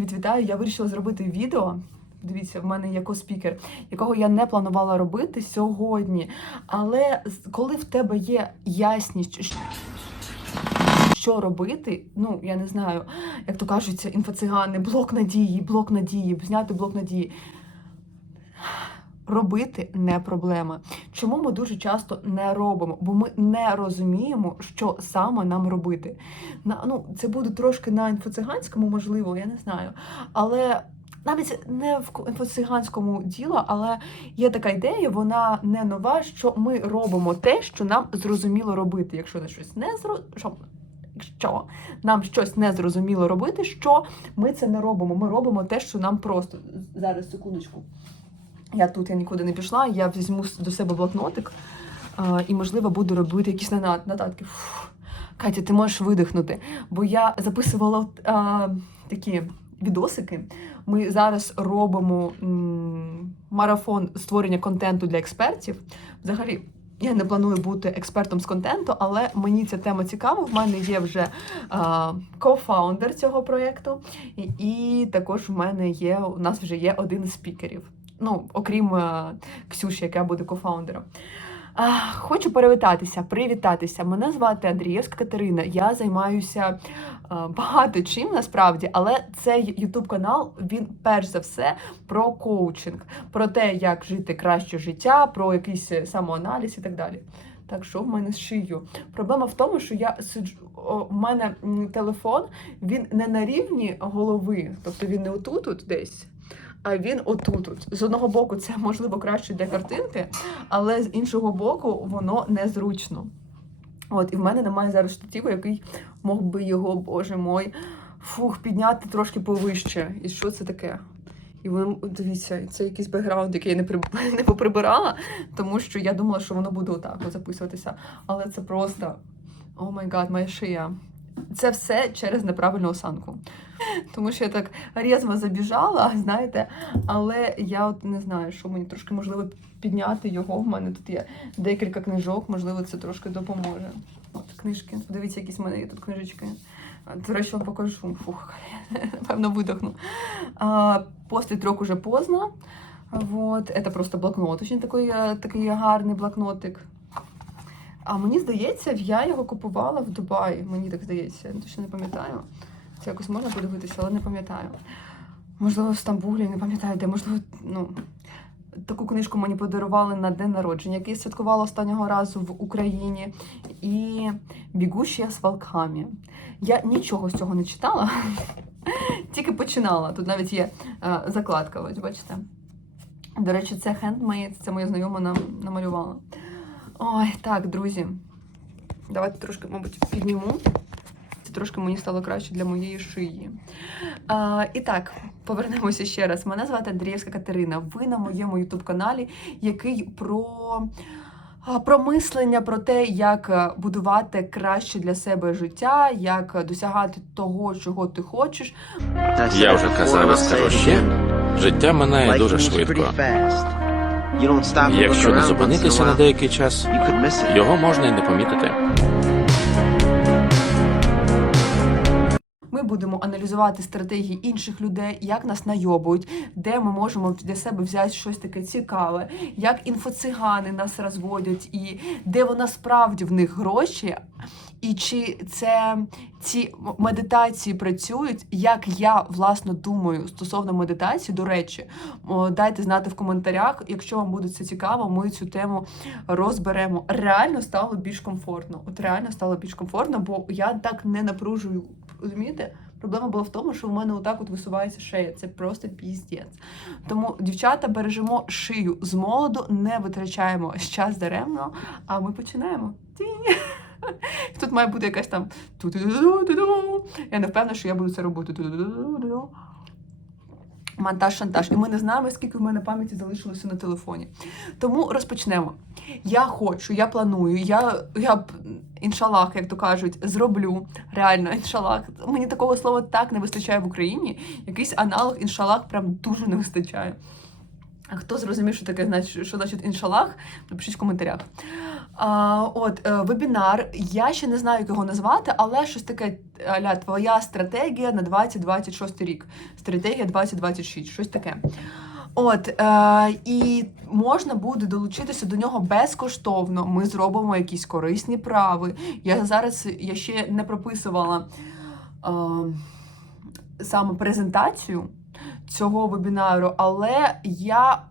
Відвітаю, я вирішила зробити відео. Дивіться, в мене є коспікер, якого я не планувала робити сьогодні. Але коли в тебе є ясність, що робити, ну я не знаю, як то кажуть, інфоцигани, блок надії, блок надії, зняти блок надії. Робити не проблема. Чому ми дуже часто не робимо? Бо ми не розуміємо, що саме нам робити. На, ну, це буде трошки на інфоциганському, можливо, я не знаю. Але навіть не в інфоциганському діло, але є така ідея, вона не нова, що ми робимо те, що нам зрозуміло робити. Якщо на щось не зро... що... Якщо нам щось не зрозуміло робити, що ми це не робимо. Ми робимо те, що нам просто. Зараз, секундочку. Я тут я нікуди не пішла, я візьму до себе блокнотик а, і, можливо, буду робити якісь нотатки. Фух. Катя, ти можеш видихнути. Бо я записувала а, такі відосики. Ми зараз робимо м, марафон створення контенту для експертів. Взагалі. Я не планую бути експертом з контенту, але мені ця тема цікава. В мене є вже кофаундер цього проєкту, і, і також в мене є у нас вже є один з спікерів. Ну, окрім е, Ксюші, яка буде кофаундером. Хочу привітатися, привітатися. Мене звати Андрієвська Катерина. Я займаюся е, багато чим насправді, але цей Ютуб канал він перш за все про коучинг, про те, як жити краще життя, про якийсь е, самоаналіз і так далі. Так, що в мене з шиєю? Проблема в тому, що я сиджу. В мене телефон він не на рівні голови, тобто він не отут от десь. А він отут. от. З одного боку, це можливо краще для картинки, але з іншого боку, воно незручно. От, і в мене немає зараз штативу, який мог би його, боже мой, фух, підняти трошки повище. І що це таке? І ви дивіться, це якийсь бекграунд, який я не при... не поприбирала, тому що я думала, що воно буде отак записуватися. Але це просто о май гад, моя шия. Це все через неправильну осанку. Тому що я так різво забіжала, знаєте, але я от не знаю, що мені трошки можливо підняти його. В мене тут є декілька книжок, можливо, це трошки допоможе. От книжки. Подивіться, якісь в мене є тут книжечки. До речі, вам покажу. Фух, напевно, видохну. А, Після трьох уже поздно. Вот. Это просто блокнот. Очень такий, е, такий гарний блокнотик. А мені здається, я його купувала в Дубаї. Мені так здається, я точно не пам'ятаю. Це якось можна подивитися, але не пам'ятаю. Можливо, в Стамбулі, не пам'ятаю, де, можливо, ну. Таку книжку мені подарували на день народження, який я святкувала останнього разу в Україні. І бігущі з волками. Я нічого з цього не читала, тільки починала. Тут навіть є е, закладка, ось бачите. До речі, це хендмейд, це моя знайома нам намалювала. Ой, так, друзі. Давайте трошки, мабуть, підніму. Це трошки мені стало краще для моєї шиї. А, і так, повернемося ще раз. Мене звати Андрієвська Катерина. Ви на моєму ютуб-каналі, який про. Про мислення про те, як будувати краще для себе життя, як досягати того, чого ти хочеш. Я вже казав скажу ще. Життя минає дуже швидко. Якщо не зупинитися на деякий час, його можна й не помітити. Ми будемо аналізувати стратегії інших людей, як нас найобують, де ми можемо для себе взяти щось таке цікаве, як інфоцигани нас розводять, і де вона справді в них гроші, і чи це ці медитації працюють, як я власно думаю стосовно медитації. До речі, дайте знати в коментарях, якщо вам буде це цікаво, ми цю тему розберемо. Реально стало більш комфортно. От реально стало більш комфортно, бо я так не напружую. Розумієте? Проблема була в тому, що в мене отак от висувається шея. Це просто піздець. Тому, дівчата, бережемо шию з молоду, не витрачаємо час даремно, а ми починаємо. Тут має бути якась там. Я не впевнена, що я буду це робити. Монтаж, шантаж. І ми не знаємо, скільки в мене пам'яті залишилося на телефоні. Тому розпочнемо. Я хочу, я планую, я, я іншалах, як то кажуть, зроблю. Реально, іншалах. Мені такого слова так не вистачає в Україні. Якийсь аналог іншалах прям дуже не вистачає. Хто зрозумів, що таке значить, що значить іншалах, напишіть в коментарях. А, от е, вебінар. Я ще не знаю, як його назвати, але щось таке аля твоя стратегія на 2026 рік. Стратегія 2026, щось таке. От е, і можна буде долучитися до нього безкоштовно. Ми зробимо якісь корисні прави. Я зараз я ще не прописувала е, саме презентацію цього вебінару, але я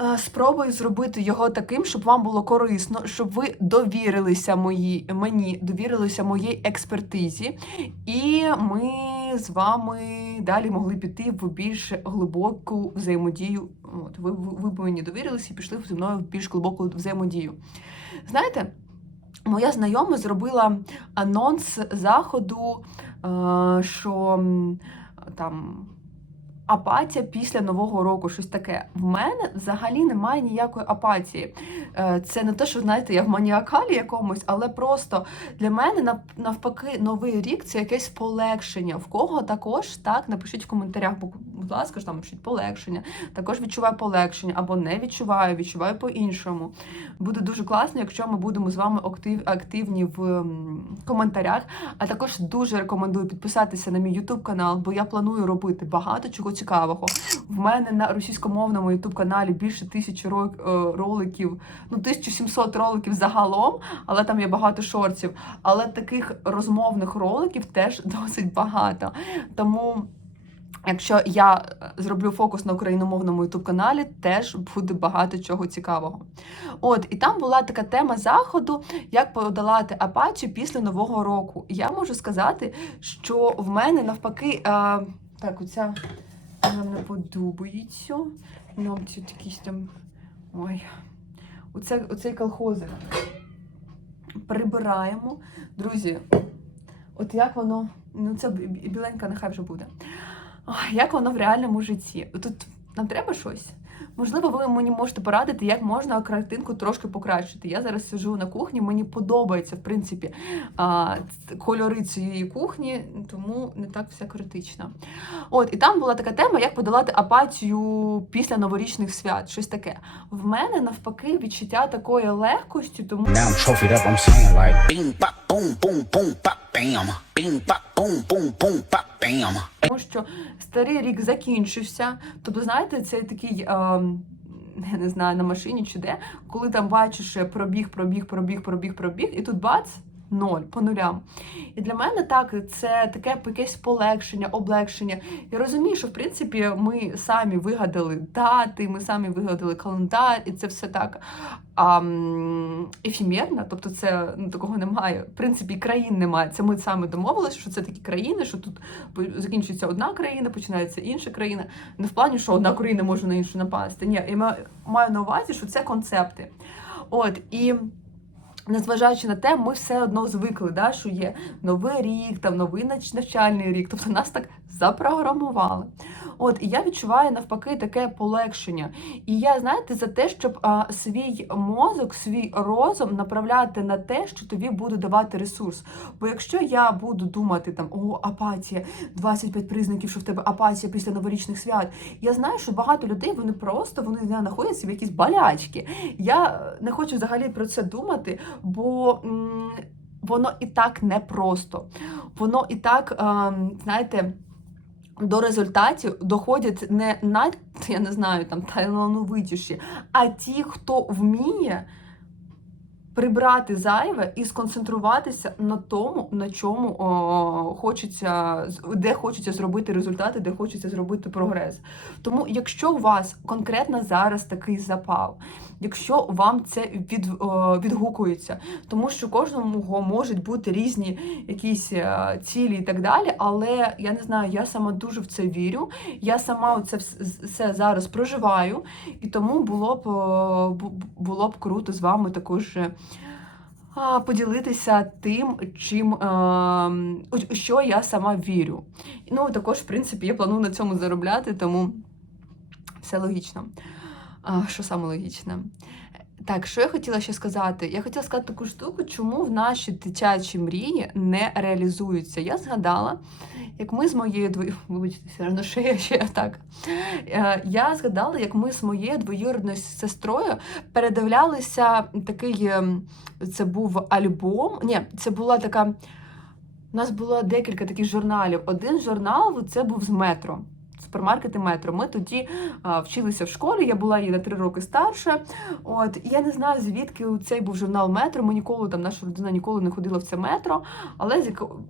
е, спробую зробити його таким, щоб вам було корисно, щоб ви довірилися мої, мені, довірилися моїй експертизі, і ми з вами далі могли піти в більш глибоку взаємодію. От ви, ви, б мені довірилися і пішли зі мною в більш глибоку взаємодію. Знаєте, моя знайома зробила анонс заходу, е, що там апатія після Нового року, щось таке. В мене взагалі немає ніякої апатії. Е, Це не те, що знаєте, я в маніакалі якомусь, але просто для мене навпаки новий рік це якесь полегшення. В кого також так напишіть в коментарях, бу- будь ласка, ж там напишіть полегшення. Також відчуваю полегшення або не відчуваю, відчуваю по-іншому. Буде дуже класно, якщо ми будемо з вами актив, активні в коментарях. А також дуже рекомендую підписатися на мій YouTube канал, бо я планую робити багато чого цікавого. В мене на російськомовному YouTube каналі більше тисячі е, роликів, ну 1700 роликів загалом, але там є багато шортів. Але таких розмовних роликів теж досить багато. Тому. Якщо я е, зроблю фокус на україномовному youtube каналі, теж буде багато чого цікавого. От, і там була така тема заходу, як подолати апатію після нового року. Я можу сказати, що в мене навпаки, а, так, оця нам не подобається. Нам це якісь там. Ой, оце, оцей колхозик. Прибираємо. Друзі, от як воно. Ну, це бі- бі- біленька, нехай вже буде. Ой, як воно в реальному житті? Тут нам треба щось. Можливо, ви мені можете порадити, як можна картинку трошки покращити. Я зараз сижу на кухні, мені подобається, в принципі, кольори цієї кухні, тому не так все критично. От, і там була така тема, як подолати апатію після новорічних свят. Щось таке. В мене навпаки відчуття такої легкості, тому Now Тому що старий рік закінчився. Тобто, знаєте, це такий. Е не знаю, на машині чи де, коли там бачиш пробіг, пробіг, пробіг, пробіг, пробіг, і тут бац, ноль по нулям. І для мене так, це таке якесь полегшення, облегшення. Я розумію, що в принципі ми самі вигадали дати, ми самі вигадали календар, і це все так а, м, тобто це ну, такого немає. В принципі, країн немає. Це ми саме домовилися, що це такі країни, що тут закінчується одна країна, починається інша країна. Не в плані, що одна країна може на іншу напасти. Ні, я ма- маю на увазі, що це концепти. От і. Незважаючи на те, ми все одно звикли, да, що є новий рік, там новий навчальний рік, тобто нас так запрограмували. От і я відчуваю навпаки таке полегшення. І я знаєте за те, щоб а, свій мозок, свій розум направляти на те, що тобі буде давати ресурс. Бо якщо я буду думати там о, апатія, 25 признаків, що в тебе апатія після новорічних свят, я знаю, що багато людей вони просто вони знаходяться в якісь болячки. Я не хочу взагалі про це думати, бо. м, Воно і так непросто. Воно і так, ем, знаєте, до результатів доходять не на, я не знаю, там талановитіші, а ті, хто вміє прибрати зайве і сконцентруватися на тому, на чому о, хочеться, де хочеться зробити результати, де хочеться зробити прогрес. Тому, якщо у вас конкретно зараз такий запал, якщо вам це від, о, відгукується, тому що кожному можуть бути різні якісь е, цілі і так далі, але я не знаю, я сама дуже в це вірю. Я сама це все зараз проживаю, і тому було б о, було б круто з вами також. е, Поділитися тим, чим е, що я сама вірю. Ну також, в принципі, я планую на цьому заробляти, тому все логічно. Що саме логічне? Так, що я хотіла ще сказати? Я хотіла сказати таку штуку, чому в наші дитячі мрії не реалізуються. Я згадала, як ми з моєю двоюрідною, вибачте, все одно ще я ще так. Е, Я згадала, як ми з моєю двоюрідною сестрою передивлялися такий. ем, Це був альбом. Ні, це була така. У нас було декілька таких журналів. Один журнал це був з метро. Супермаркети метро. Ми тоді а, вчилися в школі, я була її на три роки старша. От і я не знаю, звідки цей був журнал метро. Ми ніколи там, наша родина ніколи не ходила в це метро, але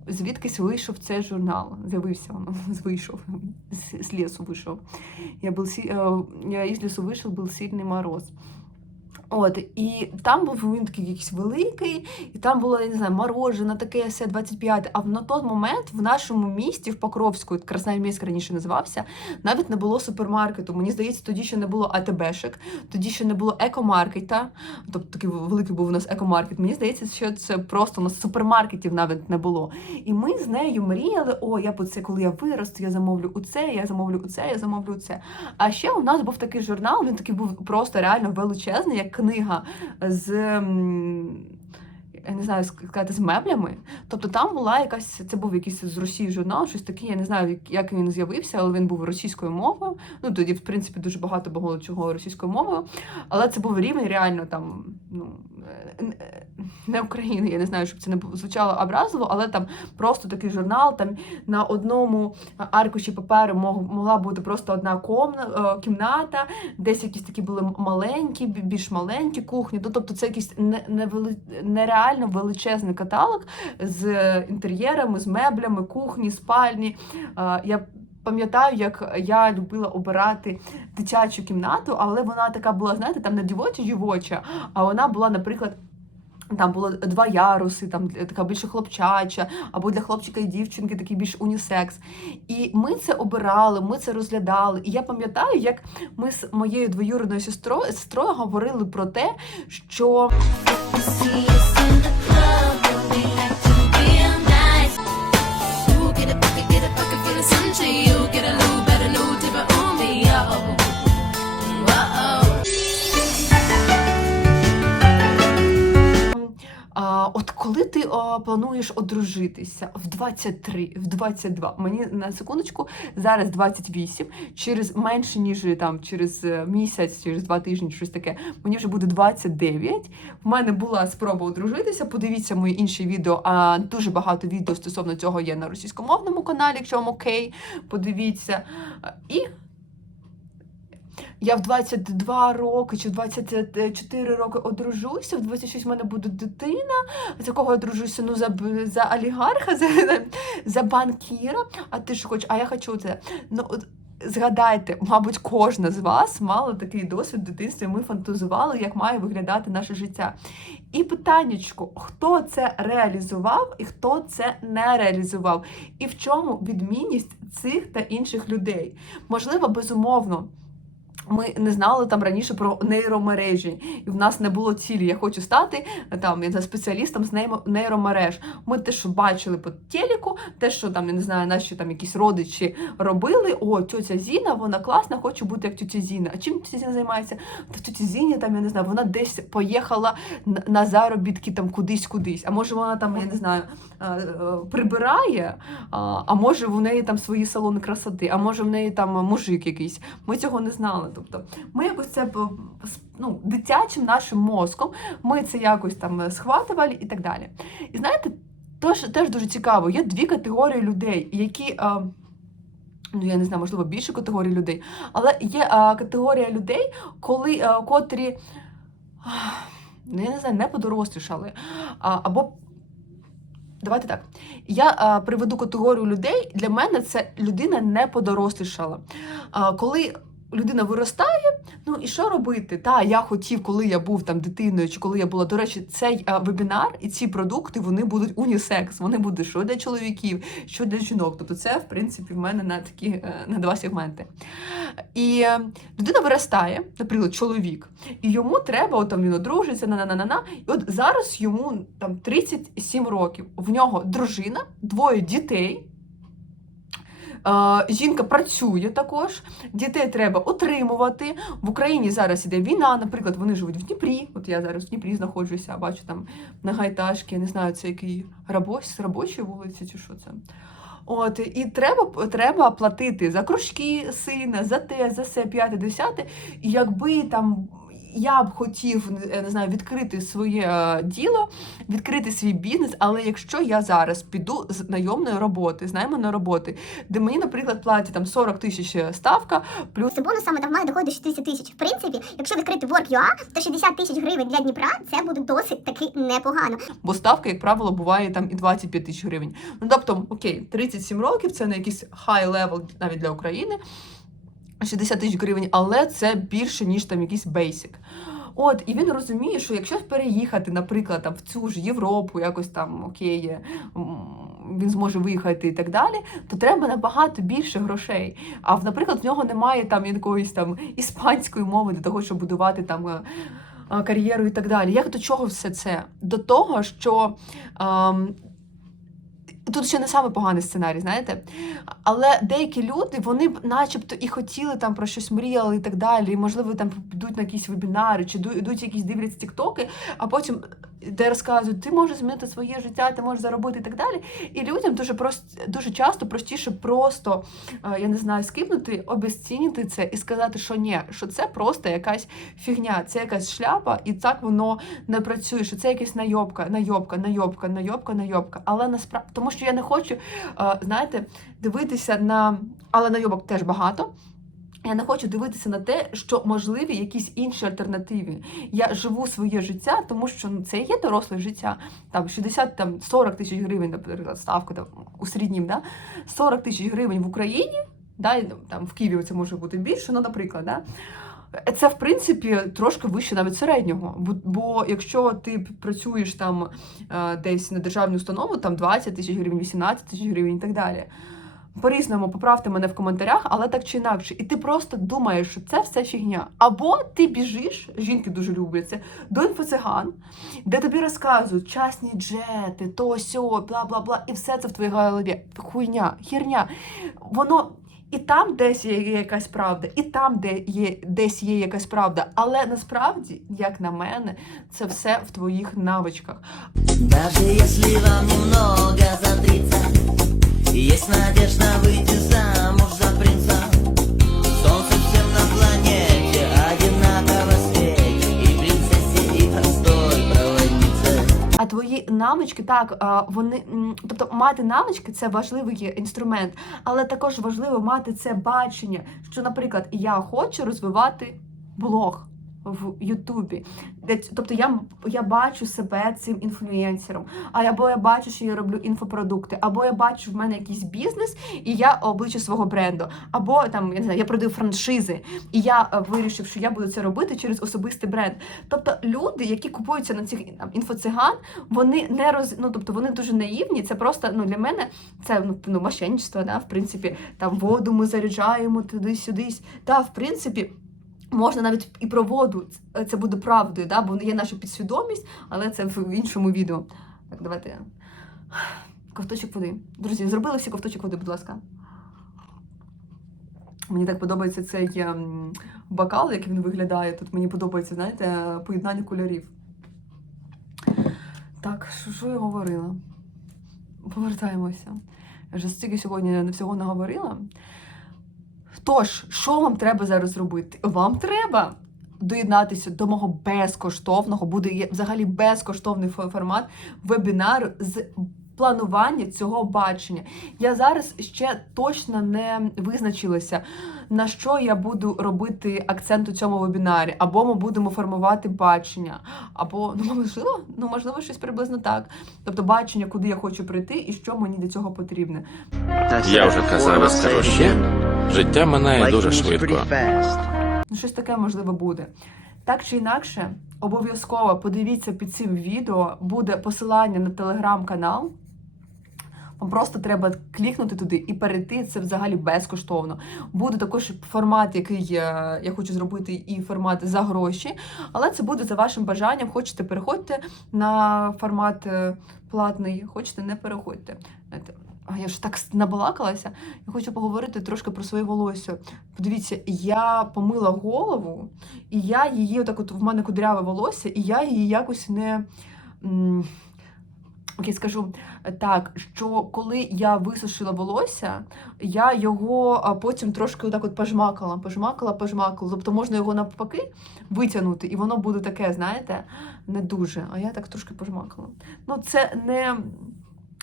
звідкись вийшов цей журнал. З'явився вийшов, з, з лісу вийшов. Я був сі- е, я із лісу вийшов, був сильний мороз. От, і там був він такий якийсь великий, і там було, я не знаю, морожене, таке все 25. А на той момент в нашому місті, в Покровську, Красноармійськ раніше називався, навіть не було супермаркету. Мені здається, тоді ще не було АТБшек, тоді ще не було екомаркета. Тобто такий великий був у нас екомаркет. Мені здається, що це просто у нас супермаркетів навіть не було. І ми з нею мріяли: о, я б це, коли я виросту, я замовлю у це, я замовлю у це, я замовлю у це. А ще у нас був такий журнал, він такий був просто реально величезний, як книга з. Я не знаю, сказати, з меблями. Тобто там була якась, це був якийсь з Росії журнал, щось таке. Я не знаю, як- він з'явився, але він був російською мовою. Ну тоді, в принципі, дуже багато було чого російською мовою. Але це був рівень реально там, ну не України. Я не знаю, щоб це не звучало образливо, але там просто такий журнал. Там на одному аркуші паперу могла бути просто одна е, кімната, десь якісь такі були маленькі, більш маленькі кухні. Ну, тобто це якийсь нереально величезний каталог з інтер'єрами, з меблями, кухні, спальні. Е, Я пам'ятаю, як я любила обирати дитячу кімнату, але вона така була, знаєте, там не дівоча дівоча, а вона була, наприклад. Там було два яруси, там така більше хлопчача, або для хлопчика і дівчинки такий більш унісекс. І ми це обирали, ми це розглядали. І я пам'ятаю, як ми з моєю двоюрідною сестрою, сестрою говорили про те, що от коли ти плануєш одружитися в 23, в 22, мені на секундочку зараз 28, через менше ніж там через е, місяць, через два тижні, щось таке, мені вже буде 29. В мене була спроба одружитися. Подивіться мої інші відео. А дуже багато відео стосовно цього є на російськомовному каналі, якщо вам окей, подивіться. І я в 22 роки чи в 24 роки одружуся, в 26 в мене буде дитина, за кого я одружуся? Ну, за, за олігарха, за, за банкіра. А ти ж хочеш, а я хочу це. Ну, згадайте, мабуть, кожна з вас мала такий досвід в дитинстві. Ми фантазували, як має виглядати наше життя. І питаннячко, хто це реалізував і хто це не реалізував, і в чому відмінність цих та інших людей? Можливо, безумовно. Ми не знали там раніше про нейромережі, і в нас не було цілі. Я хочу стати там я спеціалістом з нейромереж. Ми те, що бачили по телеку, те, що там я не знаю, наші там якісь родичі робили. О, тьотя Зіна, вона класна, хочу бути як тьотя Зіна. А чим тьотя Зіна займається? Та тьотя Зіні, там я не знаю, вона десь поїхала на- заробітки там кудись, кудись. А може вона там, я не знаю, е, е, прибирає, а може в неї там свої салони красоти, а може в неї там мужик якийсь. Ми цього не знали. Тобто ми якось це ну, дитячим нашим мозком, ми це якось там схватували і так далі. І знаєте, тож, теж дуже цікаво, є дві категорії людей, які. е, Ну, я не знаю, можливо, більше категорій людей, але є а, категорія людей, коли а, котрі а, ну, я не знаю, не подорослішали. А, або давайте так. Я а, приведу категорію людей. Для мене це людина не подорослішала. А, коли людина виростає, ну і що робити? Та я хотів, коли я був там дитиною, чи коли я була. До речі, цей а, вебінар і ці продукти вони будуть унісекс. Вони будуть що для чоловіків, що для жінок. Тобто, це в принципі в мене на такі е, на два сегменти. І е, людина виростає, наприклад, чоловік, і йому треба, от там він одружиться, на на на на на І от зараз йому там 37 років. В нього дружина, двоє дітей. Е, жінка працює також, дітей треба утримувати. В Україні зараз іде війна, наприклад, вони живуть в Дніпрі. От я зараз в Дніпрі знаходжуся, бачу там многоетажки, я не знаю, це який рабочий, робочої вулиці чи що це. От, і треба, треба платити за кружки сина, за те, за все, п'яте, десяте. І якби там я б хотів не знаю, відкрити своє е, діло, відкрити свій бізнес, але якщо я зараз піду з найомної роботи, з найманої роботи, де мені, наприклад, платять там 40 тисяч ставка, плюс Це бонусами там має доходи 60 тисяч. В принципі, якщо відкрити Work.ua, то 60 тисяч гривень для Дніпра це буде досить таки непогано. бо ставка, як правило, буває там і 25 тисяч гривень. Ну тобто, окей, 37 років це не якийсь high level навіть для України. 60 тисяч гривень, але це більше, ніж там якийсь basic. От, і він розуміє, що якщо переїхати, наприклад, там, в цю ж Європу, якось там окей, він зможе виїхати і так далі, то треба набагато більше грошей. А наприклад, в нього немає там якоїсь там іспанської мови для того, щоб будувати там. е, е, Кар'єру і так далі. Як до чого все це? До того, що ем, тут ще не саме поганий сценарій, знаєте. Але деякі люди, вони б начебто і хотіли там про щось мріяли і так далі. І, можливо, там підуть на якісь вебінари, чи йдуть якісь дивляться тіктоки, а потім де розказують, ти можеш змінити своє життя, ти можеш заробити і так далі. І людям дуже прост, дуже часто простіше просто, е, я не знаю, скипнути, обезцінити це і сказати, що ні, що це просто якась фігня, це якась шляпа, і так воно не працює, що це якась найобка, найобка, найобка, найобка, найобка. Але насправді, тому що я не хочу, е, знаєте, дивитися на. Але найобок теж багато. Я не хочу дивитися на те, що можливі якісь інші альтернативи. Я живу своє життя, тому що ну, це є доросле життя. Там 60, там 40 тисяч гривень, наприклад, ставка там, у середнім, да? 40 тисяч гривень в Україні, да? там в Києві це може бути більше, ну, наприклад, да? Це в принципі трошки вище навіть середнього. Бо, якщо ти працюєш там е, десь на державну установу, там 20 тисяч гривень, 18 тисяч гривень і так далі. По-різному поправте мене в коментарях, але так чи інакше. І ти просто думаєш, що це все фігня. Або ти біжиш, жінки дуже люблять це, до інфоциган, де тобі розказують частні джети, то сьо, бла бла бла, і все це в твоїй голові. Хуйня, херня. Воно і там десь є якась правда, і там, де є десь є якась правда. Але насправді, як на мене, це все в твоїх навичках. Даже якщо вам немного за 30 Есть надежда вийти замуж А твої навички, так, вони, тобто мати навички це важливий інструмент, але також важливо мати це бачення, що, наприклад, я хочу розвивати блог. В Ютубі, тобто я, я бачу себе цим інфлюенсером, а або я бачу, що я роблю інфопродукти, або я бачу в мене якийсь бізнес, і я обличчя свого бренду, або там я не знаю, я продаю франшизи, і я е, вирішив, що я буду це робити через особистий бренд. Тобто люди, які купуються на цих там, інфоциган, вони не роз... ну, тобто вони дуже наївні. Це просто ну для мене це ну, ну мошенничество, да, в принципі, там воду ми заряджаємо туди-сюди. Та, в принципі. Можна навіть і про воду, це- буде правдою, да? бо є наша підсвідомість, але це в іншому відео. Так, давайте. Ковточок води. Друзі, зробили всі ковточок води, будь ласка. Мені так подобається цей ем, бокал, як він виглядає. Тут мені подобається, знаєте, поєднання кольорів. Так, що я говорила? Повертаємося. Я вже стільки сьогодні не всього наговорила. Тож, що вам треба зараз робити? Вам треба доєднатися до мого безкоштовного, буде взагалі безкоштовний формат вебінару з планування цього бачення. Я зараз ще точно не визначилася, на що я буду робити акцент у цьому вебінарі, або ми будемо формувати бачення, або ну можливо, ну можливо, щось приблизно так. Тобто бачення, куди я хочу прийти і що мені для цього потрібне. Я вже казав скажу ще. Життя минає дуже швидко. Ну, щось таке можливо буде. Так чи інакше, обов'язково подивіться під цим відео, буде посилання на телеграм-канал. Просто треба клікнути туди і перейти. Це взагалі безкоштовно. Буде також формат, який я, я хочу зробити, і формат за гроші, але це буде за вашим бажанням. Хочете, переходьте на формат е, платний, хочете, не переходьте. А я ж так набалакалася. Я хочу поговорити трошки про своє волосся. Подивіться, я помила голову, і я її, отак от в мене кудряве волосся, і я її якось не. Я скажу так, що коли я висушила волосся, я його потім трошки отак от пожмакала, пожмакала, пожмакала. Тобто можна його навпаки витягнути, і воно буде таке, знаєте, не дуже. А я так трошки пожмакала. Ну, це не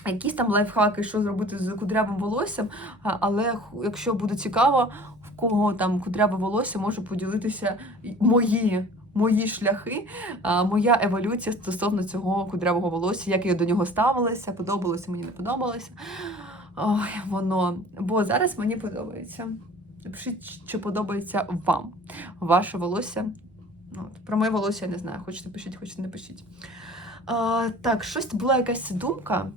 якісь там лайфхаки, що зробити з кудрявим волоссям, але якщо буде цікаво, в кого там кудряве волосся, можу поділитися мої. Мої шляхи, моя еволюція стосовно цього кудрявого волосся, як я до нього ставилася, подобалося, мені не подобалося. Ой, воно. Бо зараз мені подобається. Напишіть, чи подобається вам ваше волосся. Ну, про моє волосся я не знаю. Хочете пишіть, хочете не пишіть. А, так, щось була якась думка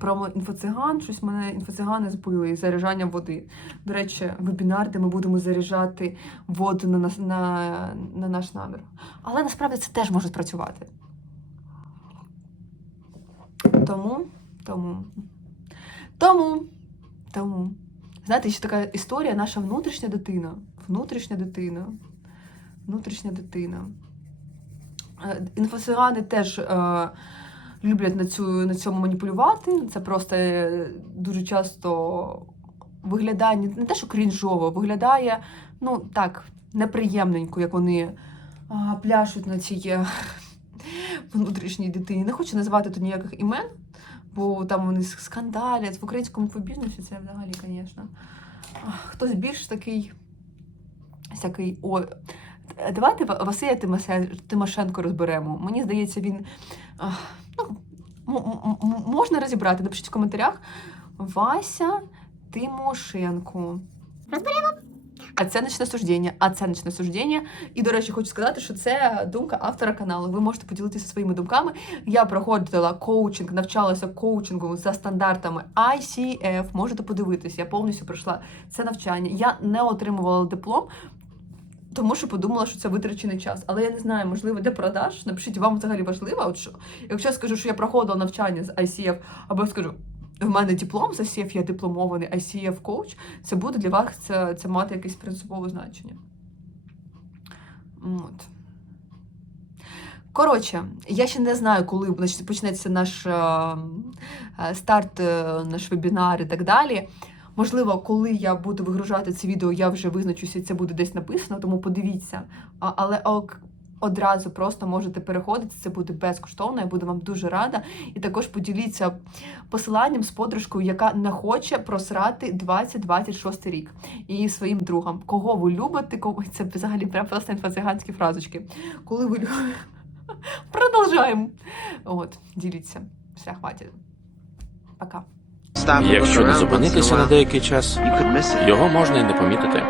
про інфоциган, щось мене інфоцигани збили із заряджанням води. До речі, вебінар, де ми будемо заряджати воду на, нас, на, на наш намір. Але насправді це теж може спрацювати. Тому, тому, тому, тому. Знаєте, ще така історія, наша внутрішня дитина. Внутрішня дитина. Внутрішня дитина. Е, Інфоцигани теж е, люблять на, цю, на цьому маніпулювати. Це просто е, дуже часто виглядає не те, що крінжово, виглядає ну так, неприємненько, як вони а, пляшуть на цій е, внутрішній дитині. Не хочу називати тут ніяких імен, бо там вони скандалять в українському фобізнесі, це взагалі, звісно. Хтось більш такий всякий. О, давайте Ва- Василя Тимошенко розберемо. Мені здається, він а, м- м- м- можна розібрати. Напишіть в коментарях. Вася Тимошенко. Розберемо. А це ночне суждення, це суждення. І, до речі, хочу сказати, що це думка автора каналу. Ви можете поділитися своїми думками. Я проходила коучинг, навчалася коучингу за стандартами ICF. Можете подивитися, я повністю пройшла це навчання. Я не отримувала диплом. Тому що подумала, що це витрачений час. Але я не знаю, можливо, для продаж. Напишіть, вам взагалі важливо. От що, якщо я скажу, що я проходила навчання з ICF, або скажу, в мене диплом з ICF, я дипломований ICF коуч, це буде для вас це, це мати якесь принципове значення. От. Коротше, я ще не знаю, коли значить, почнеться наш е, е, старт, е, наш вебінар і так далі. Можливо, коли я буду вигружати це відео, я вже визначуся, це буде десь написано, тому подивіться. Але ок, одразу просто можете переходити, це буде безкоштовно, я буду вам дуже рада. І також поділіться посиланням з подружкою, яка не хоче просрати 2026 рік. І своїм другам. Кого ви любите, кого це взагалі прям просто інфоциганські фразочки. Коли ви любите. Продовжаємо. От, діліться. Все, хватить. Пока. Якщо не зупинитися на деякий час, його можна і не помітити.